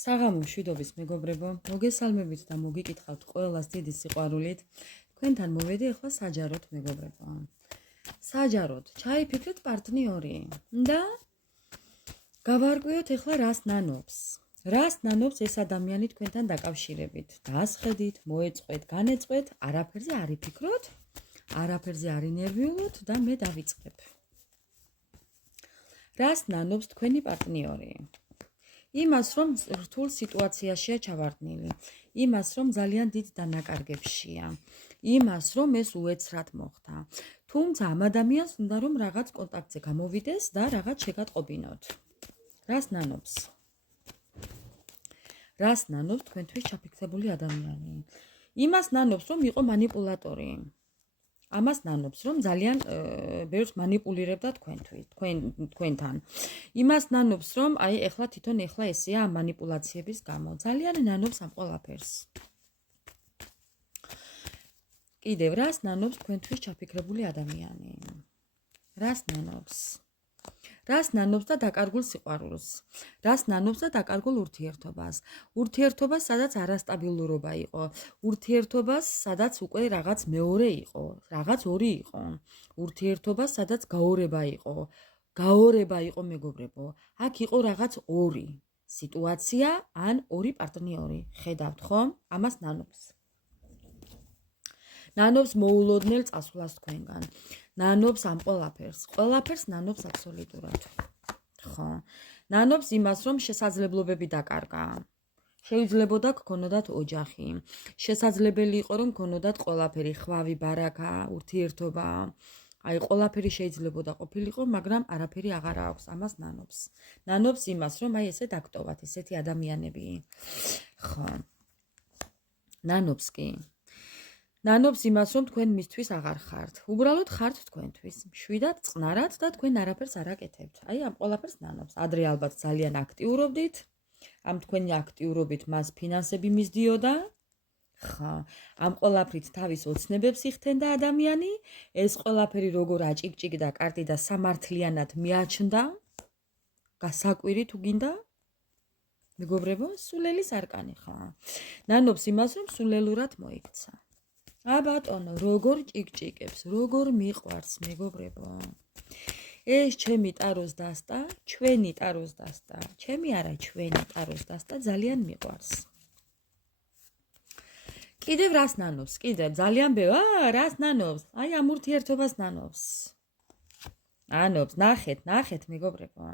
საღამო მშვიდობის მეგობრებო, მოგესალმებით და მოგიკითხავთ ყველას დიდი სიყვარულით. თქვენთან მოვედი ახლა საჯაროდ მეგობრებო. საჯაროდ, ჩაიფიქრეთ პარტნიორი და გავარკვიოთ ახლა რას ნანობს. რას ნანობს ეს ადამიანი თქვენთან დაკავშირებით. დაასხედით, მოეწყვეთ, განეწყვეთ, არაფერზე არ იფიქროთ, არაფერზე არ ინერვიულოთ და მე დავიწყებ. რას ნანობს თქვენი პარტნიორი? იმას, რომ რთულ სიტუაციაშია ჩავარდნილი, იმას, რომ ძალიან დიდ დანაკარგებშია, იმას, რომ ეს უეცრად მოხდა. თუმცა ამ ადამიანს უნდა რომ რაღაც კონტაქტზე გამოვიდეს და რაღაც შეგატყობინოთ. რას ნანობს? რას ნანობს თქვენთვის ჩაფიქსებული ადამიანი? იმას ნანობს, რომ იყო манипуляტორი. ამას ნანობს, რომ ძალიან ბევრს манипуლირებდა თქვენთან. იმას ნანობს, რომ აი ეხლა თვითონ ესეა ამ манипуляციების გამო. ძალიან ნანობს ამ ყველაფერს. კიდევ რას ნანობს თქვენთვის ჩაფიქრებული ადამიანი? რას ნანობს? რას ნანობს და დაკარგულ სიყვარულს? რას ნანობს და დაკარგულ ურთიერთობას? ურთიერთობას, სადაც არასტაბილურობა იყო, ურთიერთობას, სადაც უკვე რაღაც მეორე იყო, რაღაც ორი იყო, ურთიერთობას, სადაც გაორება იყო მეგობრებო. აქ იყო რაღაც ორი სიტუაცია ან ორი პარტნიორი. ხედავთ ხო? ამას ნანობს. ნანობს მოულოდნელ წასვლას თქვენგან. ნანობს ამ ყველაფერს ნანობს აბსოლუტურად. ხო. ნანობს იმას, რომ შესაძლებლობები დაკარგა. შეიძლებოდა გქონოდათ ოჯახი. შესაძლებელი იყო რომ გქონოდათ ყველაფერი, ხვავი, ბარაკა, ურთიერთობა. აი ყველაფერი შეიძლებოდა ყოფილიყო, მაგრამ არაფერი აღარ აქვს. ამას ნანობს. ნანობს იმას, რომ აი ესე დაგტოვათ ესეთი ადამიანები. ხო. ნანობს კი. ნანობს იმას, რომ თქვენ მისთვის აღარ ხართ. უბრალოდ ხართ თქვენთვის. მშვიდად, წყნარად და თქვენ არაფერს არ აკეთებთ. აი ამ ყველაფერს ნანობს. ადრე ალბათ ძალიან აქტიურობდით. ამ თქვენი აქტიურობით მას ფინანსები მისდიოდა. ხა, ამ ყველაფრით თავის ოცნებებს იხდენდა ადამიანი. ეს ყველაფერი როგორ აჭიკჭიკდა კარტი და სამართლიანად მიაჩნდა. გასაკვირი თუ გინდა? მეგობრებო, სულელის არკანი ხა. ნანობს იმას, რომ სულელურად მოიქცა. ბატონო, როგორ ჭიკჭიკებს, როგორ მიყვარს მეგობრებო. ეს ჩემი ტაროს დასტა, ჩვენი ტაროს დასტა, ჩემი არა, ჩვენი ტაროს დასტა ძალიან მიყვარს. კიდევ რას ნანობს? კიდევ ძალიან რას ნანობს? აი ამ ურთიერთობას ნანობს. ანობს, ნახეთ მეგობრებო.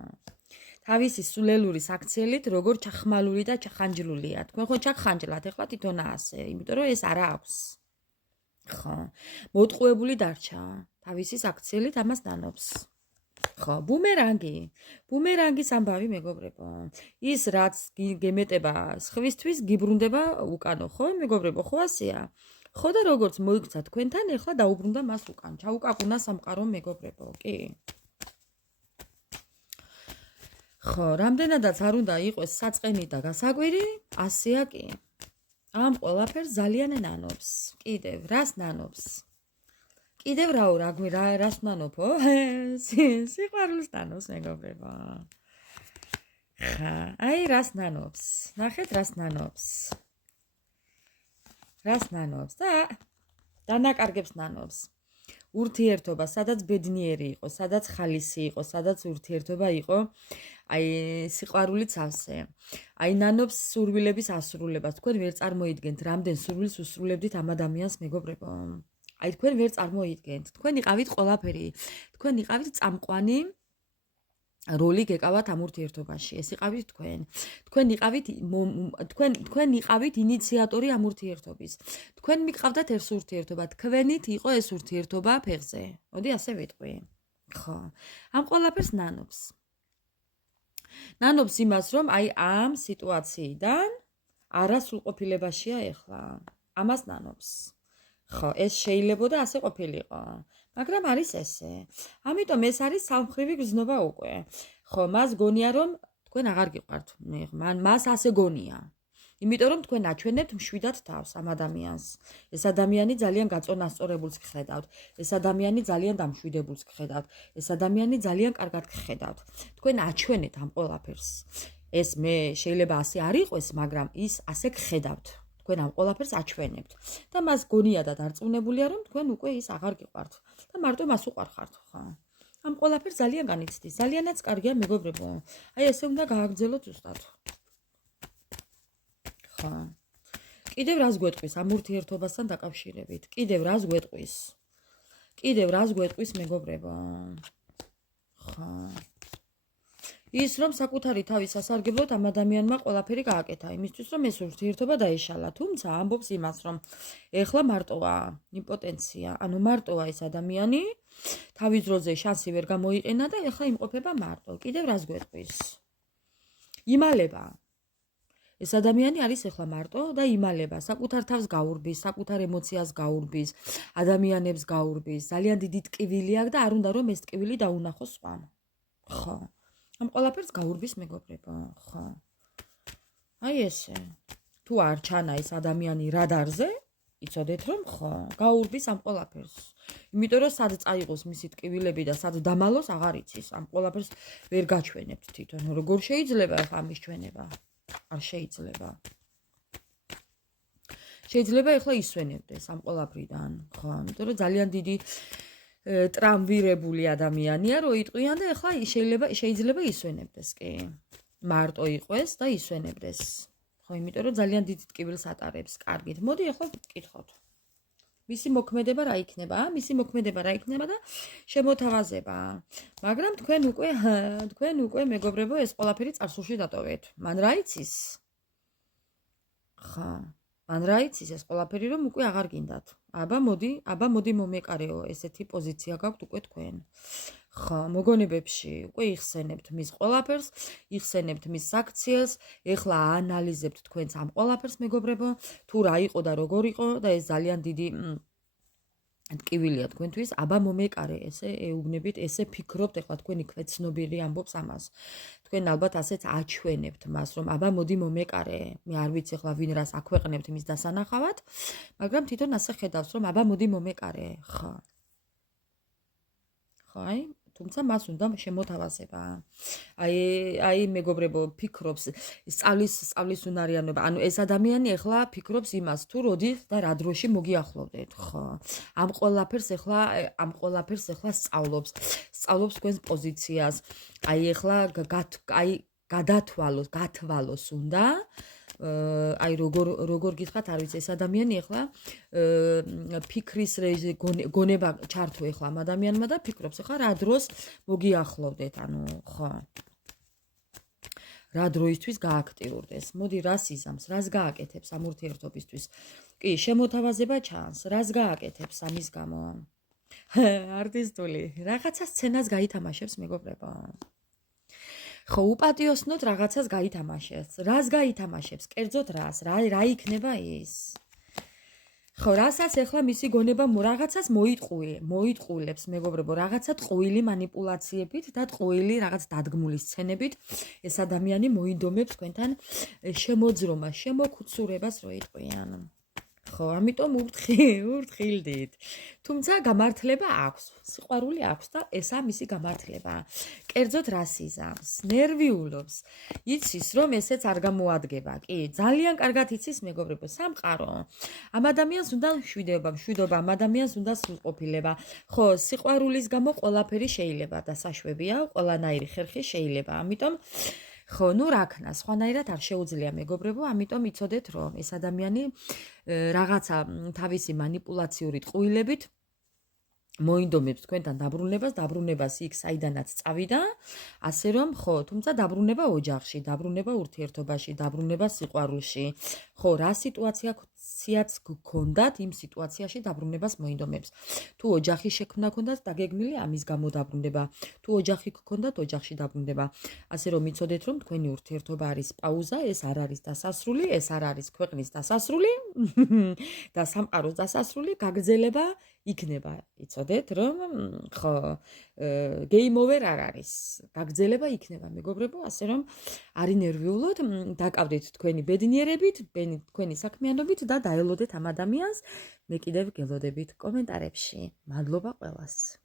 თავისი სულელური საქციელით როგორ ჩახმალული და ჩახანჯლულია. თქვენ ხო ჩახანჯლათ, ეხლა თვითონ ასე, იმიტომ რომ ეს არა აქვს. ხო, მოტყუებული დარჩა. თავისი საქციელით ამას ნანობს. ხო, ბუმერანგის ამბავი მეგობრებო. ის რაც გემეტება სხვისთვის, გიბრუნდება უკანო, ხო მეგობრებო, ხო ასეა? ხო და როგორც მოიქცა თქვენთან, ეხლა დაუბრუნდა მას უკან. ჩაუკაკუნა სამყარო მეგობრებო, კი? ხო, რამდენადაც არ უნდა იყოს საწყენი და გასაკვირი, ასეა კი. ამ ყველაფერს ძალიან ნანობს. კიდევ რას ნანობს? კიდევ რას ნანობო? სიყვარულს ნანობს მეგობრებო. ხა, აი რას ნანობს? ნახეთ რას ნანობს. რას ნანობს და დანაკარგებს ნანობს. ურთიერთობა, სადაც ბედნიერი იყო, სადაც ხალისი იყო, სადაც ურთიერთობა იყო, აი სიყვარულიც ავსე. აი ნანობს სურვილების ასრულებას. თქვენ ვერ წარმოიდგენთ, რამდენ სურვილს უსრულებდით ამ ადამიანს მეგობრებო. აი თქვენ ვერ წარმოიდგენთ. თქვენ იყავით ყველაფერი. თქვენ იყავით წამყვანი როლი გეკავათ ამ ურთიერთობაში. ეს იყავით თქვენ. თქვენ იყავით ინიციატორი ამ ურთიერთობის. თქვენ მიყავდათ ეს ურთიერთობა. თქვენით იყო ეს ურთიერთობა ფეხზე. მოდი ასე ვიტყვი. ხო. ამ ყველაფერს ნანობს. ნანობს იმას, რომ აი ამ სიტუაციიდან არასრულყოფილებაშია ეხლა. ამას ნანობს. ხო, ეს შეიძლებოდა ასე ყოფილიყო. მაგრამ არის ესე. ამიტომ ეს არის სამხრივი გზნობა უკვე. ხო, მას გონია რომ თქვენ აღარ გიყვართ. მას ასე გონია. იმიტომ რომ თქვენ აჩვენებთ მშვიდად თავს ამ ადამიანს. ეს ადამიანი ძალიან გაწონასწორებულს გხედავთ. ეს ადამიანი ძალიან დამშვიდებულს გხედავთ. ეს ადამიანი ძალიან კარგად გხედავთ. თქვენ აჩვენეთ ამ ყველაფერს. ეს მე შეიძლება ასე არ იყოს, მაგრამ ის ასე გხედავთ. თქვენ ამ ყველაფერს აჩვენებთ და მას გონიათ დარწმუნებულია, რომ თქვენ უკვე ის აღარ გიყვართ და მარტო მას უყვარხართ, ხო? ამ ყველაფერს ძალიან განიცდის. ძალიანაც კარგია მეგობრებო. აი ესე უნდა გააგრძელოთ ზუსტად. ხო. კიდევ რას გვეტყვის ამ ურთიერთობასთან დაკავშირებით? კიდევ რას გვეტყვის მეგობრებო? ხო. ის რომ საკუთარი თავის სასარგებლოდ ამ ადამიანმა ყველაფერი გააკეთა, იმისთვის რომ ეს ურთიერთობა დაეშალა, თუმცა ამბობს იმას, რომ ეხლა მარტოა, იმპოტენცია, ანუ მარტოა ეს ადამიანი, თავის დროზე შანსი ვერ გამოიყენა და ეხლა იმყოფება მარტო. კიდევ რას გვეტყვის? იმალება. ეს ადამიანი არის ეხლა მარტო და იმალება, საკუთარ თავს გაურბის, საკუთარ ემოციას გაურბის, ადამიანებს გაურბის, ძალიან დიდი ტკივილი აქვს და არ უნდა რომ ეს ტკივილი დაუნახოს სხვამ. ხო. ამ ყველაფერს გაურბის მეგობრებო, ხო. აი ესე. თუ არ ჩანა ეს ადამიანი რადარზე, იცოდეთ რომ ხო, გაურბის ამ ყველაფერს. იმიტომ რომ სად წაიღოს მისი ტკივილები და სად დამალოს აღარ იცის. ამ ყველაფერს ვერ გაჩვენებთ თვითონ. როგორ შეიძლება ახლა ამის ჩვენება? არ შეიძლება. შეიძლება ახლა ისვენებდეს ამ ყველაფრიდან, ხო? იმიტომ რომ ძალიან დიდი ტრამვირებული ადამიანია, რო იტყვიან და ახლა შეიძლება ისვენებდეს კი. მარტო იყოს და ისვენებდეს. ხო, იმიტომ რომ ძალიან დიდ ტკივილს ატარებს. კარგით, მოდი ახლა ვკითხოთ. მისი მოქმედება რა იქნება? მისი მოქმედება რა იქნება და შემოთავაზება. მაგრამ თქვენ უკვე მეგობრებო ეს ყველაფერი წარსულში დატოვეთ. მან რა იცის? ხა, მან რა იცის ეს ყველაფერი რომ უკვე აღარ გინდათ. აბა მოდი მომეკარეო, ესეთი პოზიცია გაქვთ უკვე თქვენ. ხო, მოგონებებში უკვე იხსენებთ მის ყველაფერს, იხსენებთ მის საქციელს, ეხლა აანალიზებთ თქვენს ამ ყველაფერს მეგობრებო, თუ რა იყო და როგორ იყო და ეს ძალიან დიდი ტკივილია თქვენთვის, აბა მომეკარე, ესე ეუბნებით, ესე ფიქრობთ, ეხლა თქვენი ქვეცნობიერი ამბობს ამას. თქვენ ალბათ ასეც აჩვენებთ მას, რომ აბა მოდი მომეკარე, მე არ ვიცი ეხლა ვინ რას აქვეყნებთ მის დასანახავად, მაგრამ თვითონ ასე ხედავს, რომ აბა მოდი მომეკარე, ხო. ხო, თუმცა მას უნდა შემოთავაზება. აი მეგობრებო, ფიქრობს სწავლის უნარიანობა. ანუ ეს ადამიანი ეხლა ფიქრობს იმას, თუ როდის და რა დროში მოგიახლოვდეთ, ხო? ამ ყველაფერს ეხლა სწავლობს თქვენს პოზიციას. აი ეხლა გათვალოს უნდა. აი როგორ გითხრათ, არ ვიცი, ეს ადამიანი ეხლა ფიქრის გონება ჩართო ეხლა ამ ადამიანმა და ფიქრობს ეხლა რა დროს მოგიახლოვდეთ, ანუ ხო. რა დროისთვის გააქტიურდეს. მოდი რას იზამს, რას გააკეთებს ამ ურთიერთობისთვის. კი, შემოთავაზება ჩანს, რას გააკეთებს ამის გამო. არტისტული, რაღაცა სცენას გაითამაშებს მეგობრებო. ხო, უპატიოსნოთ რაღაცას გაითამაშებს. რას გაითამაშებს? კერძოდ რას? რა იქნება ის? ხო, რასაც ეხლა მისი გონება რაღაცას მოიტყულებს, მეგობრებო, რაღაცა ტყუილი манипуляციებით და ტყუილი რაღაც დადგმული სცენებით ეს ადამიანი მოინდომებს თქვენთან შემოძრომას, შემოქუცურებას რო იტყვიან. ხო, ამიტომ ურთხილდით. თუმცა გამართლება აქვს, სიყვარული აქვს და ესა მისი გამართლება. კერძოდ რას იზამს? ნერვიულობს. იცის რომ ესეც არ გამოადგება. კი, ძალიან კარგად იცის მეგობრებო, სამყარო. ამ ადამიანს უნდა მშვიდობა, ამ ადამიანს უნდა სრულყოფილება. ხო, სიყვარულის გამო ყველაფერი შეიძლება და საშვებია, ყველანაირი ხერხი შეიძლება. ამიტომ ხო, ნუ რა ქნა, სხვანაირად არ შეუძლია მეგობრებო, ამიტომ იცოდეთ რომ ეს ადამიანი რაღაცა თავისი манипуляციური ტყუილებით მოინდომებს თქვენთან დაბრუნებას იქ საიდანაც წავიდა, ასე რომ ხო, თუმცა დაბრუნება ოჯახში, დაბრუნება ურთიერთობაში, დაბრუნება სიყვარულში. ხო, რა სიტუაციაც გქონდათ, იმ სიტუაციაში დაბრუნებას მოინდომებს. თუ ოჯახი შექმნა გქონდათ, დაგეგმილი ამის გამო დაბრუნება. თუ ოჯახი გქონდათ, ოჯახში დაბრუნება. ასე რომ იცოდეთ რომ თქვენი ურთიერთობა არის პაუზა, ეს არ არის დასასრული, ეს არ არის ქვეყნის დასასრული და სამყაროს დასასრული, გაგრძელება იქნება. იცოდეთ რომ ხო, game over არ არის. გაგრძელება იქნება მეგობრებო, ასე რომ არ ინერვიულოთ, დაკავდეთ თქვენი ბედნიერებით, თქვენი საქმიანობით და დაელოდეთ ამ ადამიანს. მე კიდევ გელოდებით კომენტარებში. მადლობა ყველას.